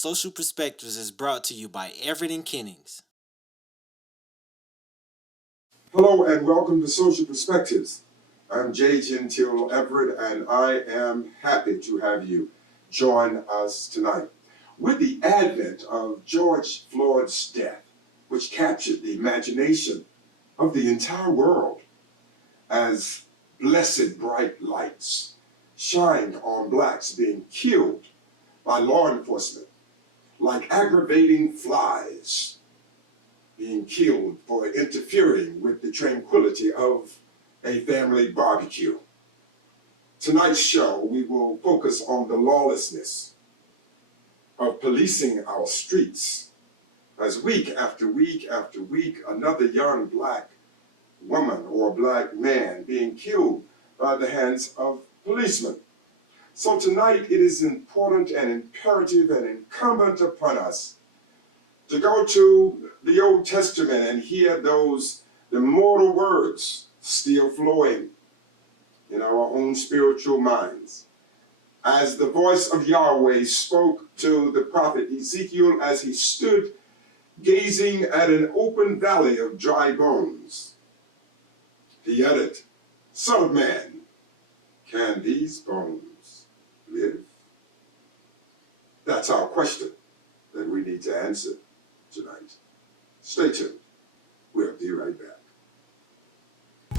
Social Perspectives is brought to you by Everett and Kennings. Hello and welcome to Social Perspectives. I'm Jay Gentile Everett and I am happy to have you join us tonight. With the advent of George Floyd's death, which captured the imagination of the entire world as blessed bright lights shined on blacks being killed by law enforcement like aggravating flies being killed for interfering with the tranquility of a family barbecue. Tonight's show, we will focus on the lawlessness of policing our streets as week after week after week, another young black woman or black man being killed by the hands of policemen. So tonight it is important and imperative and incumbent upon us to go to the Old Testament and hear those immortal words still flowing in our own spiritual minds. As the voice of Yahweh spoke to the prophet Ezekiel as he stood gazing at an open valley of dry bones, he added, "Son of man, can these bones live?" That's our question that we need to answer tonight. Stay tuned. We'll be right back.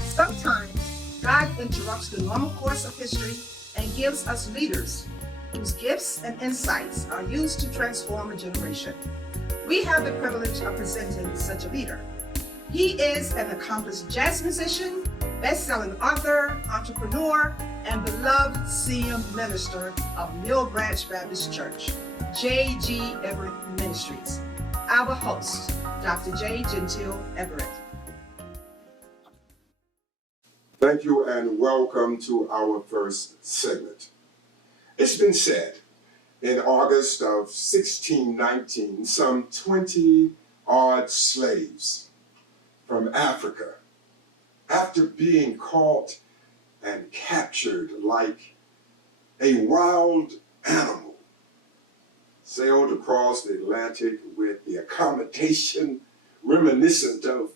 Sometimes God interrupts the normal course of history and gives us leaders whose gifts and insights are used to transform a generation. We have the privilege of presenting such a leader. He is an accomplished jazz musician, best-selling author, entrepreneur, and beloved senior minister of Mill Branch Baptist Church, J.G. Everett Ministries. Our host, Dr. J. Gentile Everett. Thank you and welcome to our first segment. It's been said in August of 1619, some 20-odd slaves from Africa, after being caught and captured like a wild animal, sailed across the Atlantic with the accommodation reminiscent of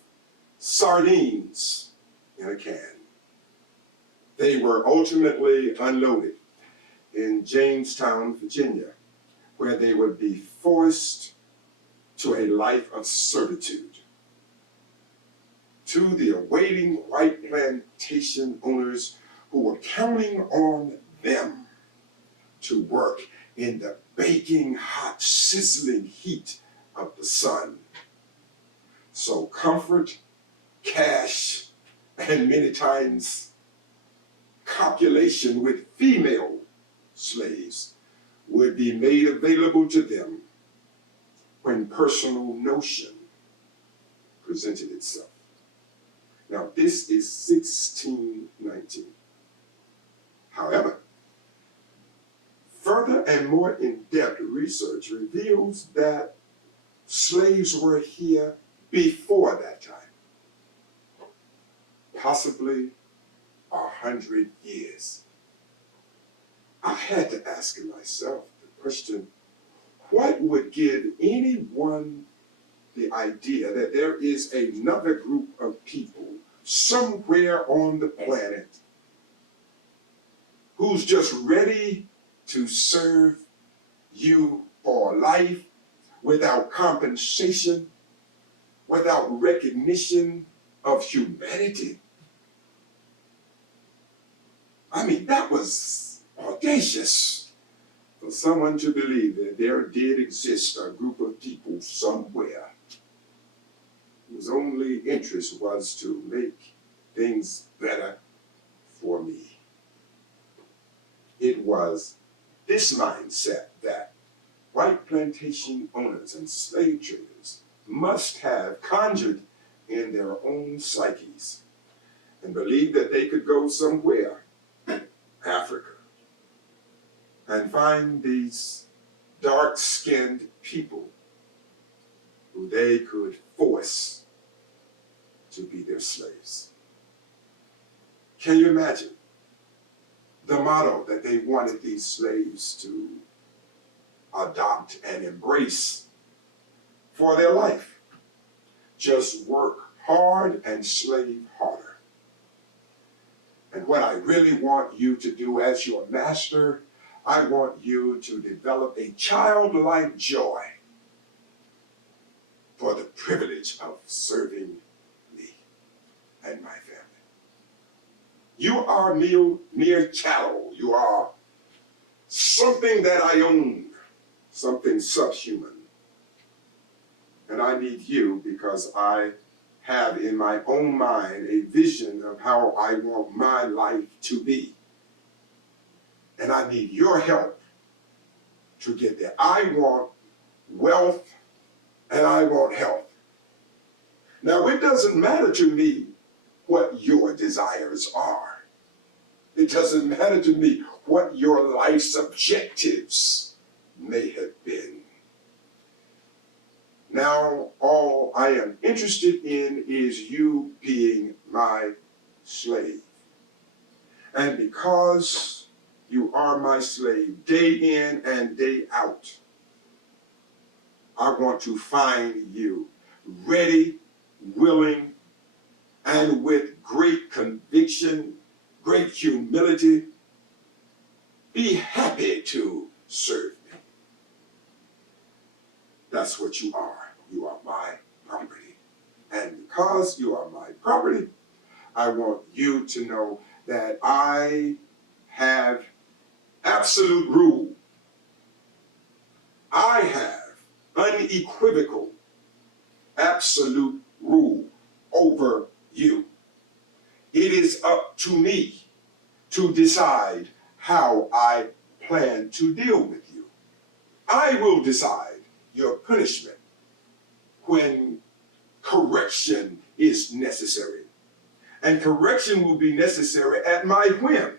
sardines in a can. They were ultimately unloaded in Jamestown, Virginia, where they would be forced to a life of servitude. To the awaiting white plantation owners who were counting on them to work in the baking hot, sizzling heat of the sun. So comfort, cash, and many times copulation with female slaves would be made available to them when personal notion presented itself. Now this is 1619. However, further and more in-depth research reveals that slaves were here before that time, possibly 100 years. I had to ask myself the question, what would give anyone the idea that there is another group of people somewhere on the planet who's just ready to serve you for life without compensation, without recognition of humanity? I mean, that was audacious for someone to believe that there did exist a group of people somewhere whose only interest was to make things better for me. It was this mindset that white plantation owners and slave traders must have conjured in their own psyches and believed that they could go somewhere, Africa, and find these dark-skinned people who they could force to be their slaves. Can you imagine the motto that they wanted these slaves to adopt, and embrace for their life. Just work hard and slave harder. And what I really want you to do as your master, I want you to develop a childlike joy for the privilege of serving me and my family. You are mere chattel. You are something that I own, something subhuman. And I need you because I have in my own mind a vision of how I want my life to be. And I need your help to get there. I want wealth and I want health. Now, it doesn't matter to me what your desires are. It doesn't matter to me what your life's objectives may have been. Now, all I am interested in is you being my slave. And because you are my slave, day in and day out, I want to find you ready, willing, and with great conviction, great humility, be happy to serve me. That's what you are. You are my property. And because you are my property, I want you to know that I have absolute rule. I have unequivocal, absolute rule over you. It is up to me to decide how I plan to deal with you. I will decide your punishment when correction is necessary. And correction will be necessary at my whim.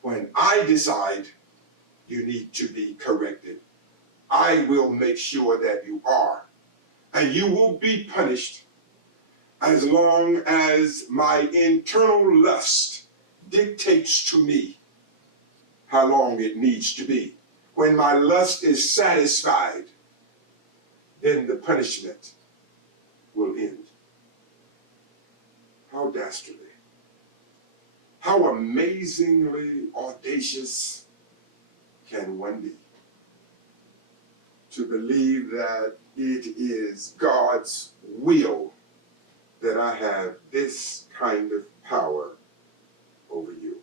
When I decide you need to be corrected, I will make sure that you are. And you will be punished as long as my internal lust dictates to me how long it needs to be. When my lust is satisfied, then the punishment will end. How dastardly, how amazingly audacious can one be to believe that it is God's will that I have this kind of power over you.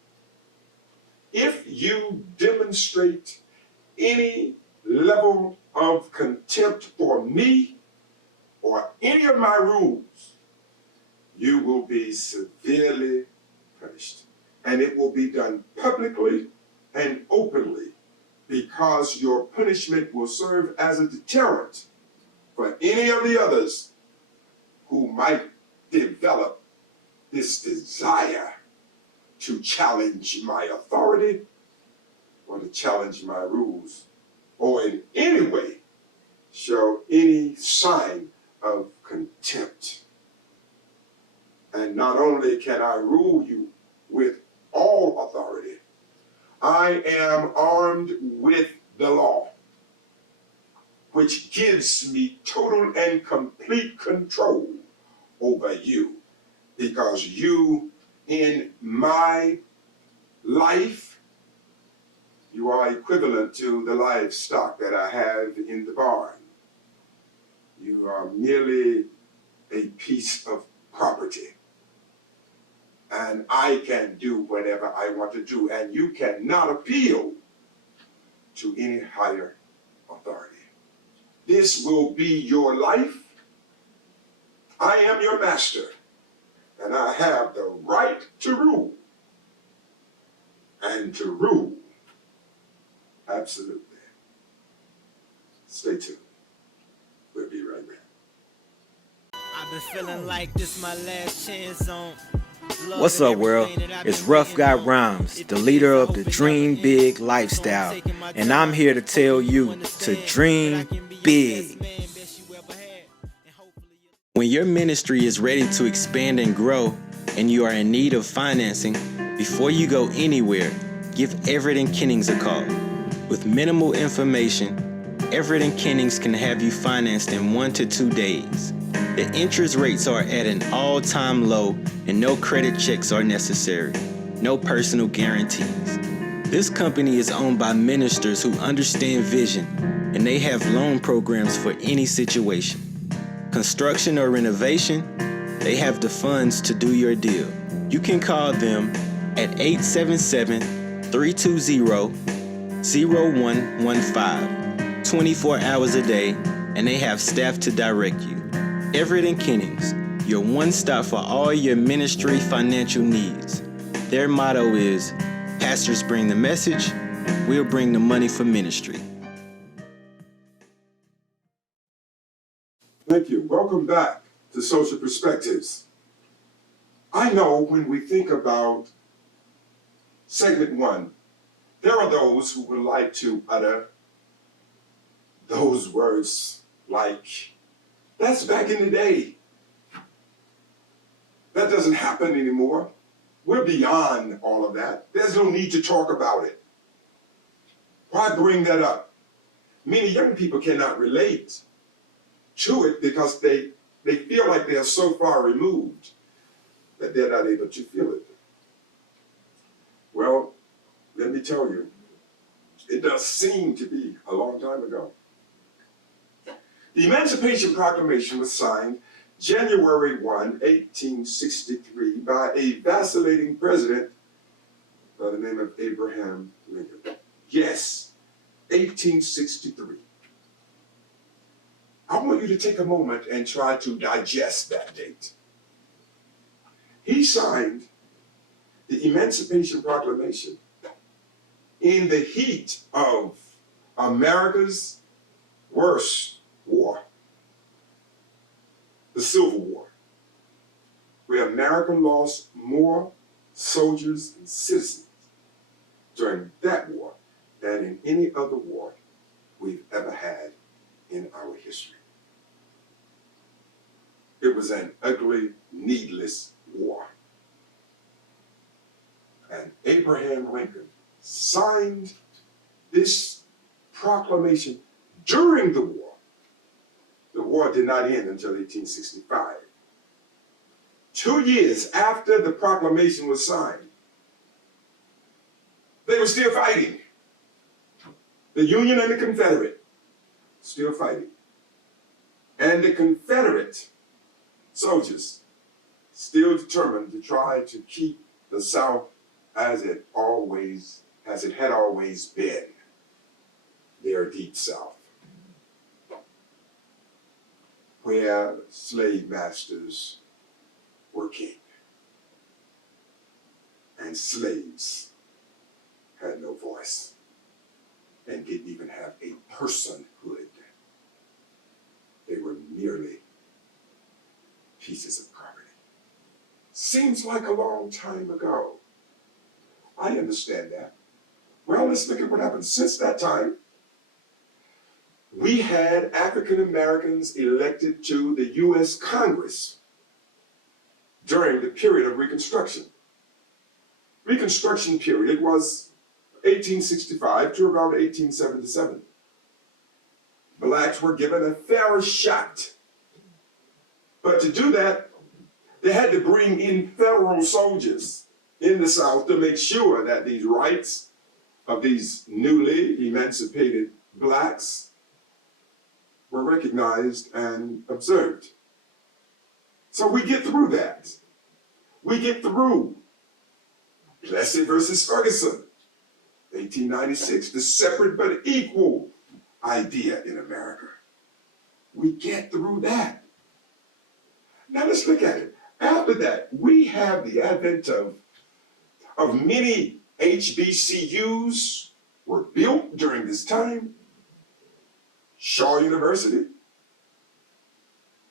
If you demonstrate any level of contempt for me or any of my rules, you will be severely punished. And it will be done publicly and openly, because your punishment will serve as a deterrent for any of the others who might develop this desire to challenge my authority or to challenge my rules, or in any way show any sign of contempt. And not only can I rule you with all authority, I am armed with the law, which gives me total and complete control over you, because you, in my life, you are equivalent to the livestock that I have in the barn. You are merely a piece of property. And I can do whatever I want to do, and you cannot appeal to any higher authority. This will be your life. I am your master, and I have the right to rule, and to rule absolutely. Stay tuned. We'll be right back. I've been feeling like this my last chance on. What's up, world? It's Rough Guy Rhymes, the leader of the Dream Big lifestyle, and I'm here to tell you to dream big. When your ministry is ready to expand and grow, and you are in need of financing, before you go anywhere, give Everett & Kennings a call. With minimal information, Everett and Kennings can have you financed in 1 to 2 days. The interest rates are at an all-time low and no credit checks are necessary. No personal guarantees. This company is owned by ministers who understand vision, and they have loan programs for any situation. Construction or renovation, they have the funds to do your deal. You can call them at 877-320-0115, 24 hours a day, and they have staff to direct you. Everett and Kennings, your one stop for all your ministry financial needs. Their motto is, pastors bring the message, we'll bring the money for ministry. Thank you. Welcome back to Social Perspectives. I know when we think about segment 1, there are those who would like to utter those words like, that's back in the day. That doesn't happen anymore. We're beyond all of that. There's no need to talk about it. Why bring that up? Many young people cannot relate to it because they feel like they are so far removed that they're not able to feel it. Well, let me tell you, it does seem to be a long time ago. The Emancipation Proclamation was signed January 1, 1863 by a vacillating president by the name of Abraham Lincoln. Yes, 1863. I want you to take a moment and try to digest that date. He signed the Emancipation Proclamation in the heat of America's worst war, the Civil War, where America lost more soldiers and citizens during that war than in any other war we've ever had in our history. It was an ugly, needless war. And Abraham Lincoln signed this proclamation during the war. The war did not end until 1865. 2 years after the proclamation was signed, they were still fighting. The Union and the Confederate still fighting. And the Confederate soldiers still determined to try to keep the South as it had always been, their deep South, where slave masters were king and slaves had no voice and didn't even have a personhood. They were merely pieces of property. Seems like a long time ago. I understand that. Well, let's look at what happened. Since that time, we had African Americans elected to the U.S. Congress during the period of Reconstruction. Reconstruction period was 1865 to around 1877. Blacks were given a fair shot. But to do that, they had to bring in federal soldiers in the South to make sure that these rights of these newly emancipated blacks were recognized and observed. So we get through that. We get through Plessy versus Ferguson, 1896, the separate but equal idea in America. We get through that. Now let's look at it. After that, we have the advent of many HBCUs were built during this time. Shaw University,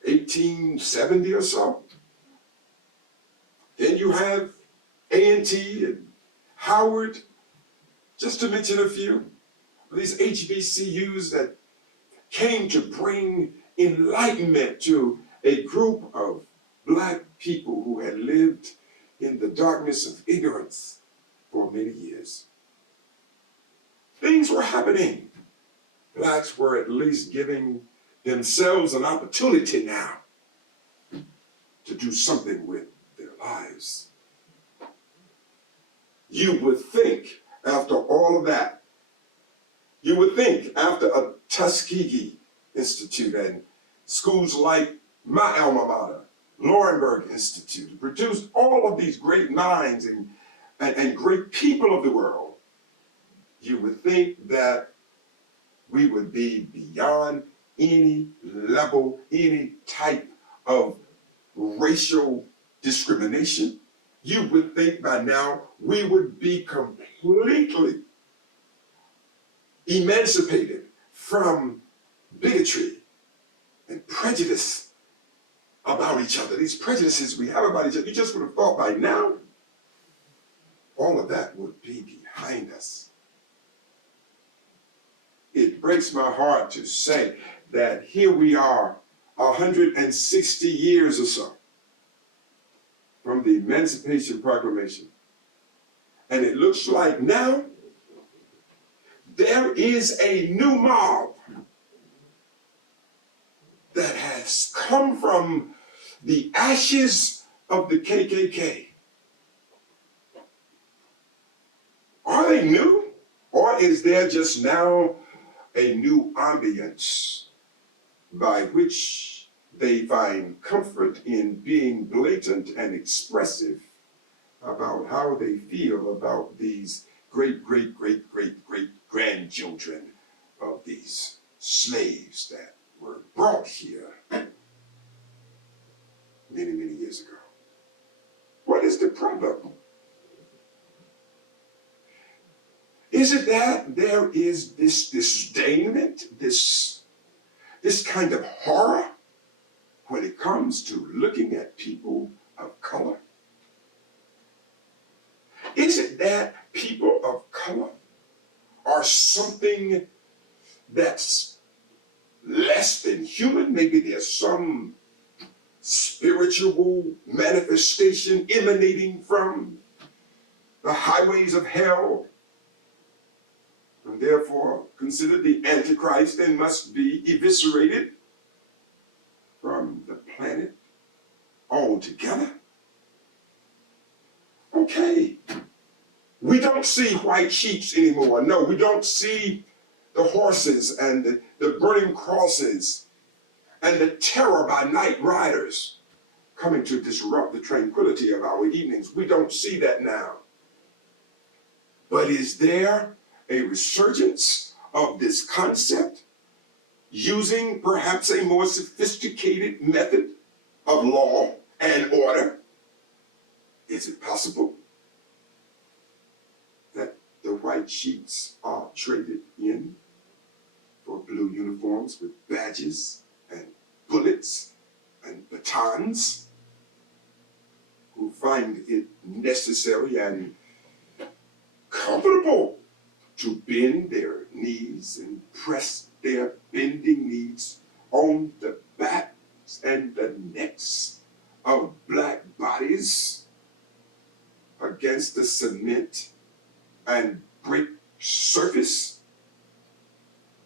1870 or so. Then you have A&T and Howard, just to mention a few. These HBCUs that came to bring enlightenment to a group of Black people who had lived in the darkness of ignorance for many years. Things were happening. Blacks were at least giving themselves an opportunity now to do something with their lives. You would think after all of that, you would think after a Tuskegee Institute and schools like my alma mater, Laurinburg Institute, produced all of these great minds and great people of the world, you would think that we would be beyond any level, any type of racial discrimination. You would think by now we would be completely emancipated from bigotry and prejudice about each other. These prejudices we have about each other, you just would have thought by now all of that would be behind us. It breaks my heart to say that here we are 160 years or so from the Emancipation Proclamation. And it looks like now there is a new mob that has come from the ashes of the KKK. Are they new? Or is there just now a new ambience by which they find comfort in being blatant and expressive about how they feel about these great grandchildren of these slaves that were brought here many years ago? What is the problem? Is it that there is this disdainment, this kind of horror when it comes to looking at people of color? Is it that people of color are something that's less than human? Maybe there's some spiritual manifestation emanating from the highways of hell, and therefore considered the Antichrist and must be eviscerated from the planet altogether. Okay, we don't see white sheep anymore. No, we don't see the horses and the burning crosses and the terror by night riders coming to disrupt the tranquility of our evenings. We don't see that now. But is there a resurgence of this concept using perhaps a more sophisticated method of law and order? Is it possible that the white sheets are traded in for blue uniforms with badges and bullets and batons, who find it necessary and comfortable to bend their knees and press their bending knees on the backs and the necks of black bodies against the cement and brick surface,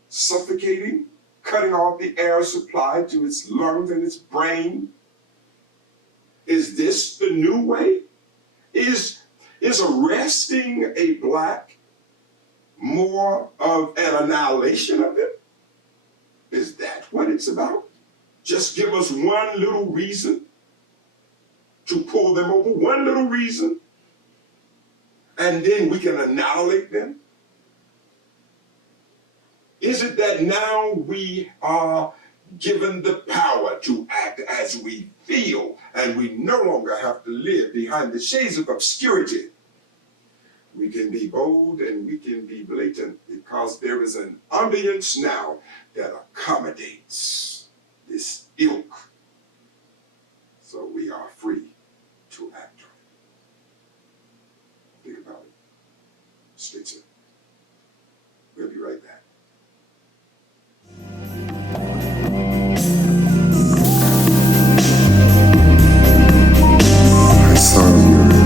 suffocating, cutting off the air supply to its lungs and its brain? Is this the new way? Is arresting a black more of an annihilation of them? Is that what it's about? Just give us one little reason to pull them over, one little reason, and then we can annihilate them? Is it that now we are given the power to act as we feel, and we no longer have to live behind the shades of obscurity? We can be bold and we can be blatant because there is an ambience now that accommodates this ilk. So we are free to act. Think about it. Stay tuned. We'll be right back. I saw you in the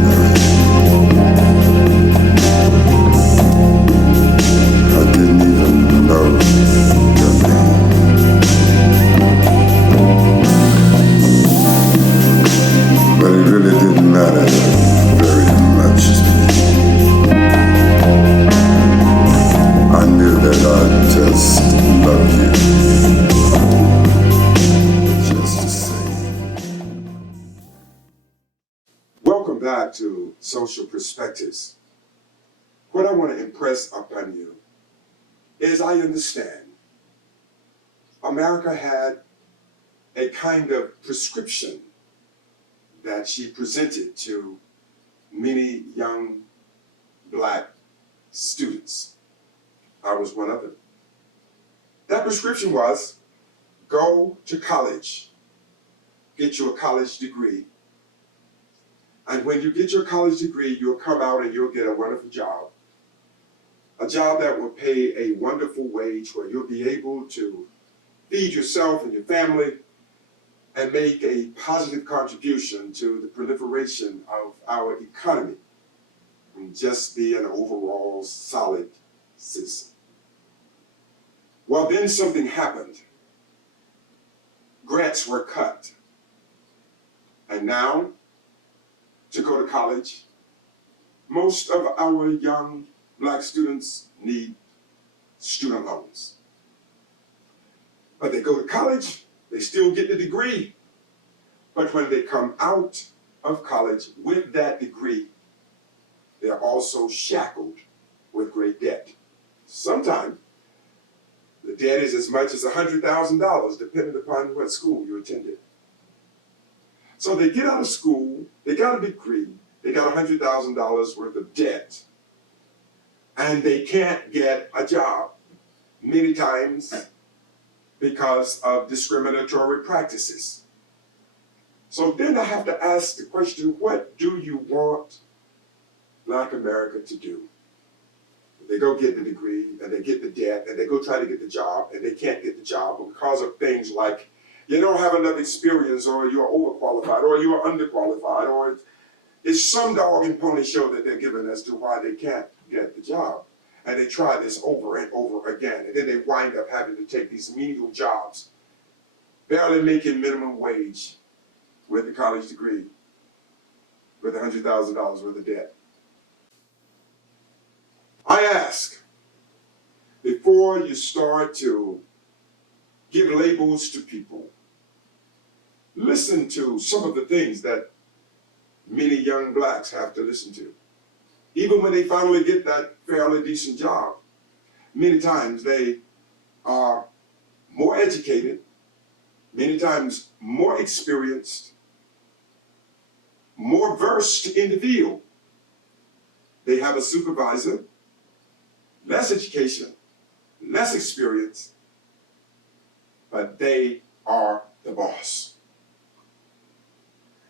Social Perspectives. What I want to impress upon you is I understand America had a kind of prescription that she presented to many young black students. I was one of them. That prescription was go to college, get you a college degree, and when you get your college degree, you'll come out and you'll get a wonderful job. A job that will pay a wonderful wage where you'll be able to feed yourself and your family and make a positive contribution to the proliferation of our economy and just be an overall solid citizen. Well, then something happened. Grants were cut. And now, to go to college, most of our young black students need student loans. But they go to college, they still get the degree. But when they come out of college with that degree, they're also shackled with great debt. Sometimes the debt is as much as $100,000, depending upon what school you attended. So they get out of school, they got a degree, they got $100,000 worth of debt, and they can't get a job, many times because of discriminatory practices. So then I have to ask the question, what do you want Black America to do? They go get the degree and they get the debt and they go try to get the job and they can't get the job because of things like you don't have enough experience or you're overqualified or you're underqualified or it's some dog and pony show that they're given as to why they can't get the job. And they try this over and over again. And then they wind up having to take these menial jobs, barely making minimum wage with a college degree, with $100,000 worth of debt. I ask, before you start to give labels to people, listen to some of the things that many young blacks have to listen to. Even when they finally get that fairly decent job, many times they are more educated, many times more experienced, more versed in the field. They have a supervisor, less education, less experience, but they are the boss.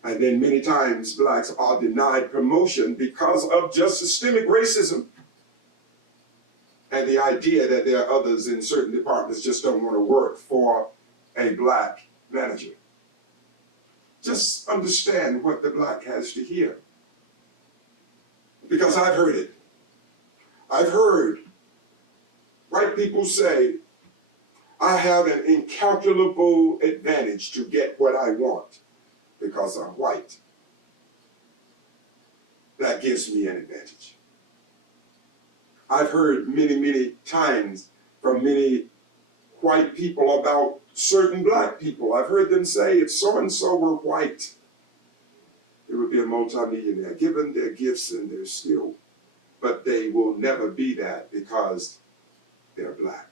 And then many times blacks are denied promotion because of just systemic racism and the idea that there are others in certain departments just don't want to work for a black manager. Just understand what the black has to hear. Because I've heard it. I've heard white people say, I have an incalculable advantage to get what I want because I'm white. That gives me an advantage. I've heard many, many times from many white people about certain black people. I've heard them say, if so-and-so were white, they would be a multimillionaire, given their gifts and their skill. But they will never be that because they're black.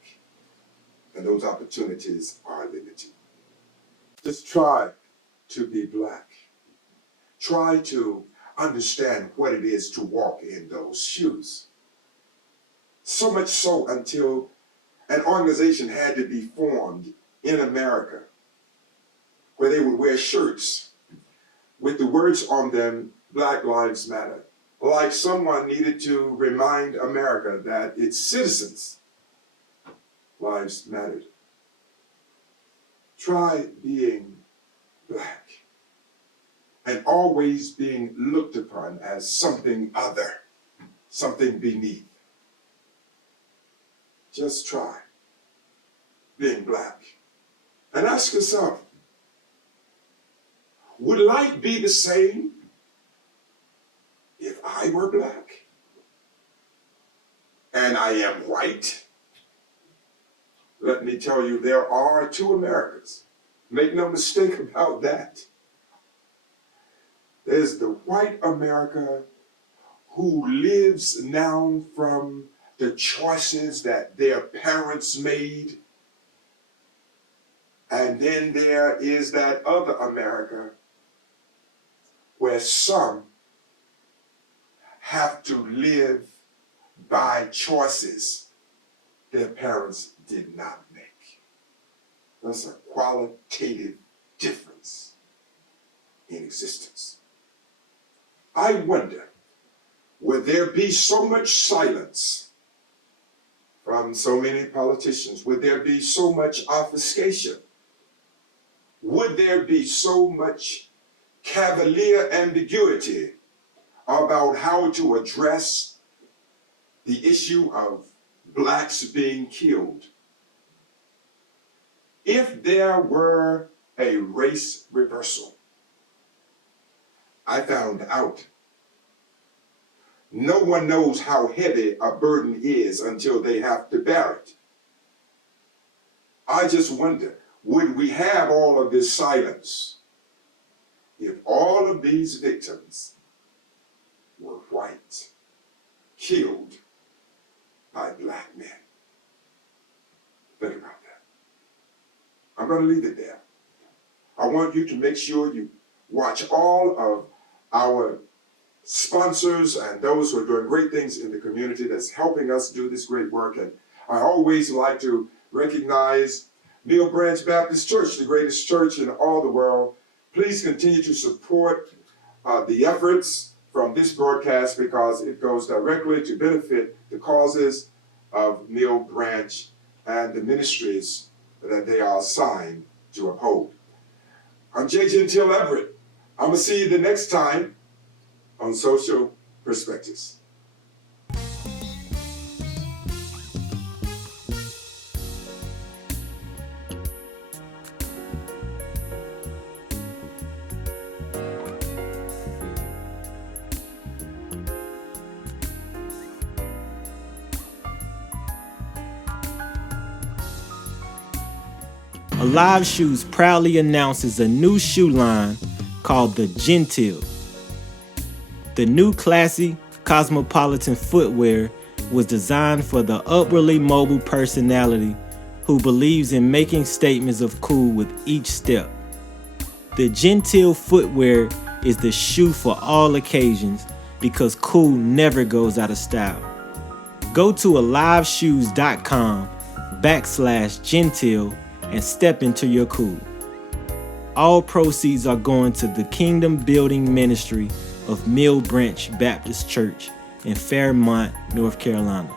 And those opportunities are limited. Just try to be black. Try to understand what it is to walk in those shoes. So much so until an organization had to be formed in America where they would wear shirts with the words on them, Black Lives Matter. Like someone needed to remind America that its citizens' lives mattered. Try being black and always being looked upon as something other, something beneath. Just try being black and ask yourself, would life be the same if I were black and I am white? Let me tell you, there are two Americas. Make no mistake about that. There's the white America who lives now from the choices that their parents made. And then there is that other America where some have to live by choices their parents did not make. That's a qualitative difference in existence. I wonder, would there be so much silence from so many politicians? Would there be so much obfuscation? Would there be so much cavalier ambiguity about how to address the issue of blacks being killed if there were a race reversal? I found out no one knows how heavy a burden is until they have to bear it. I just wonder, would we have all of this silence if all of these victims were white, killed by black men? Think about that. I'm going to leave it there. I want you to make sure you watch all of our sponsors and those who are doing great things in the community that's helping us do this great work. And I always like to recognize Mill Branch Baptist Church, the greatest church in all the world. Please continue to support the efforts from this broadcast because it goes directly to benefit the causes of Mill Branch and the ministries that they are assigned to uphold. I'm J. Gentile Everett. I'm going to see you the next time on Social Perspectives. Alive Shoes proudly announces a new shoe line called the Gentile. The new classy, cosmopolitan footwear was designed for the upwardly mobile personality who believes in making statements of cool with each step. The Gentile footwear is the shoe for all occasions because cool never goes out of style. Go to aliveshoes.com/Gentile and step into your cool. All proceeds are going to the Kingdom Building Ministry of Mill Branch Baptist Church in Fairmont, North Carolina.